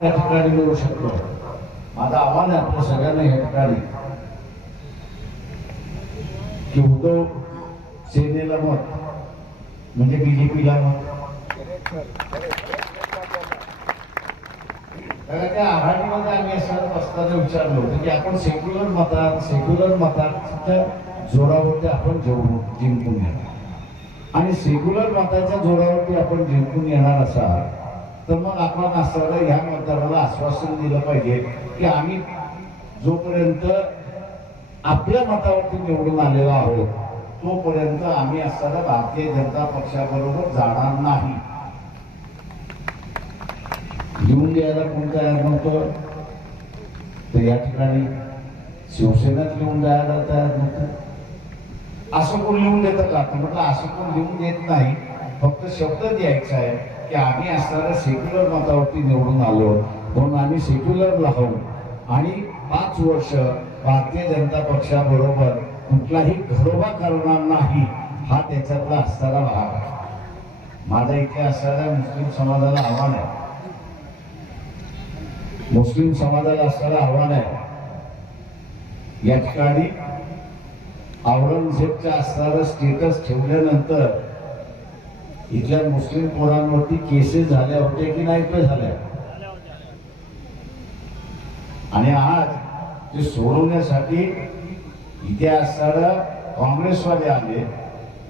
त्या ठिकाणी मिळू शकलो. माझं आव्हान आहे आपल्या सगळ्यांना या ठिकाणी की उद्धव सेनेला मत. म्हणजे बीजेपीला मत. कारण त्या आघाडीमध्ये आम्ही असं असताना विचारलो होतं की आपण सेक्युलर मतात सेक्युलर मताच्या जोरावरती आपण जेवढू जिंकून येणार. आणि सेक्युलर मताच्या जोरावरती आपण जिंकून येणार असा तर मग आपण असताना ह्या मतदाराला आश्वासन दिलं पाहिजे की आम्ही जोपर्यंत आपल्या मतावरती निवडून आलेलो आहोत तोपर्यंत आम्ही असताना भारतीय जनता पक्षाबरोबर जाणार नाही. लिहून द्यायला कोण तयार नव्हतं? तर या ठिकाणी शिवसेनाच लिहून द्यायला तयार नव्हतं. असं कोण लिहून देतं का? तर म्हटलं असं कोण लिहून देत नाही. फक्त शब्द द्यायचा आहे. की आम्ही असणाऱ्या सेक्युलर मतावरती निवडून आलो म्हणून आम्ही सेक्युलर राहू आणि पाच वर्ष भारतीय जनता पक्षाबरोबर कुठलाही घरोबा करणार नाही हा त्याच्यातला असणारा भाग आहे. माझा इथे असणाऱ्या मुस्लिम समाजाला आव्हान आहे. मुस्लिम समाजाला असणारं आव्हान आहे. या ठिकाणी औरंगजेबच्या असणारं स्टेटस ठेवल्यानंतर इथल्या मुस्लिम पोरांवरती केसेस झाल्या होत्या की नाही काय झाल्या. आणि आज ते सोडवण्यासाठी इथे असताना काँग्रेसवाले आले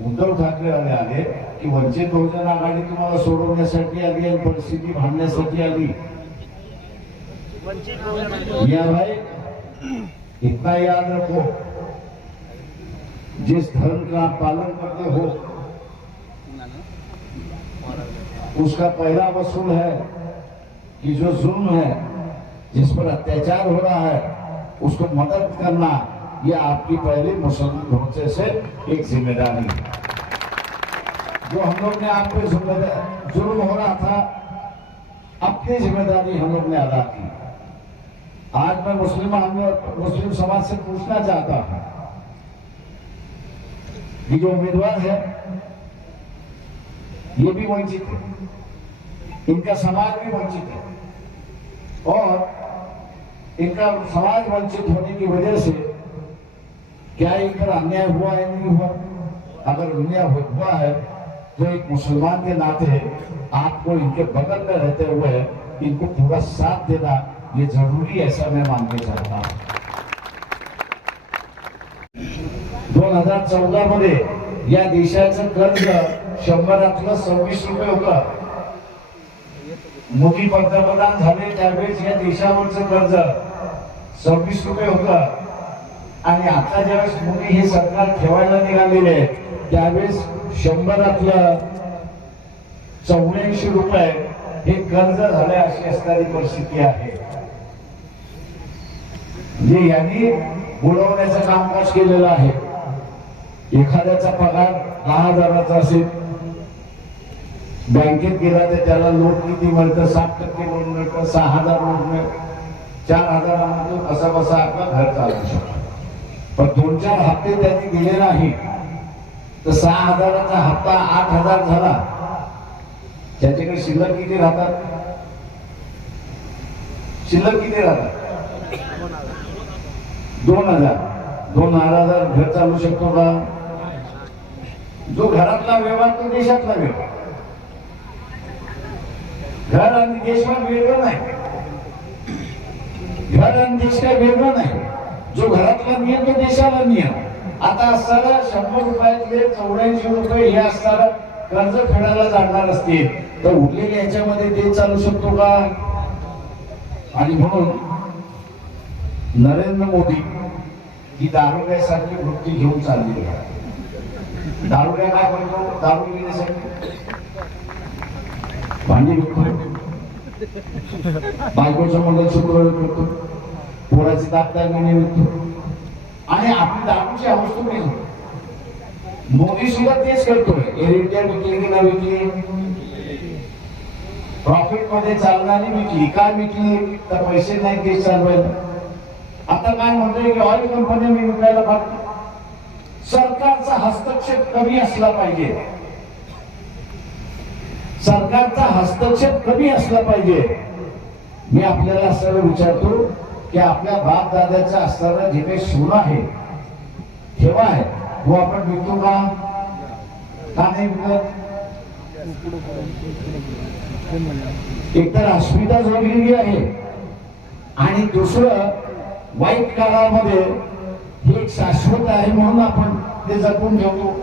उद्धव ठाकरेवाले आले की वंचित बहुजन आघाडी तुम्हाला सोडवण्यासाठी आली आणि परिस्थिती भांडण्यासाठी आली. या भाई इतना याद रखो. जिस धर्म का पालन करते हो उसका पहला वसूल है कि जो जुल्म है, जिस पर अत्याचार हो रहा है, उसको मदद करना यह आपकी पहली मुसलमान ढांचे से एक ज़िम्मेदारी है। जो हम लोग ने आप पे जुल्म हो रहा था, अपनी ज़िम्मेदारी हम लोग ने अदा की। आज मैं मुस्लिम मुस्लिम समाज से पूछना चाहता हूँ कि जो उम्मीदवार है ये भी वंचित है। इनका समाज भी वंचित है। और इनका समाज वंचित होने की वजह से क्या इन पर अन्याय हुआ है नहीं हुआ? अगर अन्याय हुआ है तो एक मुसलमान के नाते आपको इनके बगल में रहते हुए इनको पूरा साथ देना, ये ज़रूरी ऐसा मैं मानना चाहता हूँ। दोन हज़ार चौदा मध्ये या देशाचं कर्ज शंभरातलं सव्वीस रुपये होता. मोदी पंतप्रधान झाले त्यावेळेस या देशावरचं कर्ज सव्वीस रुपये होतं. आणि आता ज्यावेळेस मोदी हे सरकार ठेवायला निघालेले आहे, त्यावेळेस शंभरातलं चौऱ्याऐंशी रुपये हे कर्ज झाले अशी असणारी परिस्थिती आहे. जे यांनी बुडवण्याचं कामकाज केलेलं आहे. एखाद्याचा पगार दहा हजाराचा असेल. बँकेत गेला तर त्याला लोट किती मिळतं? सात टक्के लोन मिळतं सहा हजार लोन मिळतं. चार हजारामधून कसा बसा आपला घर चालू शकतो. पण दोन चार हप्ते त्यांनी दिले नाही. तर सहा हजाराचा हप्ता आठ हजार झाला. त्याच्याकडे शिल्लक किती राहतात? शिल्लक किती राहतात? दोन हजार. दोन हजार घर चालू शकतो का? जो घरातला व्यवहार तो देशातला व्यवहार. घर आणि देशवर वेगळं नाही. घर आणि देश काय वेगळं नाही. जो घरातला नियम तो देशाला नियम. आता असताना शंभर रुपयातले चौऱ्याऐंशी रुपये हे असताना कर्ज फेडायला जाणार असतील तर उरलेले याच्यामध्ये ते चालू शकतो का? आणि म्हणून नरेंद्र मोदी ही दारोग्यासारखी वृत्ती घेऊन चाललेली आहे. दारुड्या काय करतो दारू पिण्यासाठी भांडी विकतो बायकोचं मंगलसूत्र विकतो पोराची दागदागिने विकतो आणि आपली दारूची अवस्था नाही. मोदी सुद्धा तेच करतोय. एअर इंडिया विकली की नाही विकली प्रॉफिटमध्ये चालणारी विकली काय विकली तर पैसे नाही देश चालवायला. आता काय म्हणतोय की ऑइल कंपन्या मी विकायला पाहिजे सरकारचा हस्तक्षेप कमी असला पाहिजे. सरकारचा हस्तक्षेप कमी असला पाहिजे. मी आपल्याला असं विचारतो की आपल्या बाप दादाचं असणारं जे काही सोनं आहे ठेवा आहे. तो आपण विकतो का? का नाही विकत? एकतर अस्मिता जोडलेली आहे. आणि दुसरं वाईट काळामध्ये ही एक शाश्वत आहे म्हणून आपण ते जपून ठेवतो.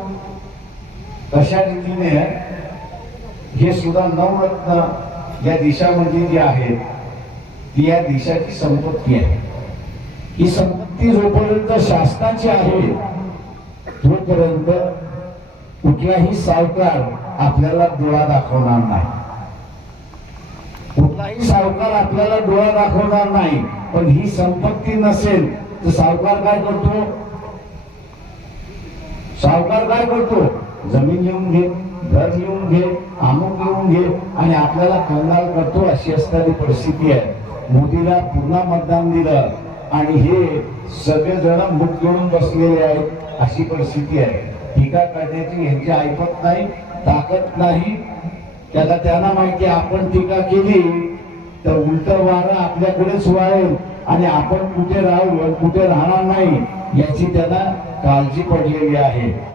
तशा रीतीने हे सुद्धा नवरत्न या देशामध्ये जी आहेत ती या देशाची संपत्ती आहे. ही संपत्ती जोपर्यंत शासनाची आहे तोपर्यंत कुठलाही सावकार आपल्याला डोळा दाखवणार नाही. कुठलाही सावकार आपल्याला डोळा दाखवणार नाही पण ही संपत्ती नसेल तर सावकार काय करतो? सावकार काय करतो? जमीन लिहून घे घर लिहून घे अमुक लिहून घे आणि आपल्याला कंगाल करतो अशी असणारी परिस्थिती आहे. मोदीला पुन्हा मतदान दिलं आणि हे सगळेजण मुख घेऊन बसलेले आहेत अशी परिस्थिती आहे. टीका करण्याची यांची ऐकत नाही ताकद नाही. त्याला त्यांना माहिती आपण टीका केली तर उलट वारा आपल्याकडेच वाळेल आणि आपण कुठे राहू कुठे राहणार नाही याची त्यांना काळजी पडलेली आहे.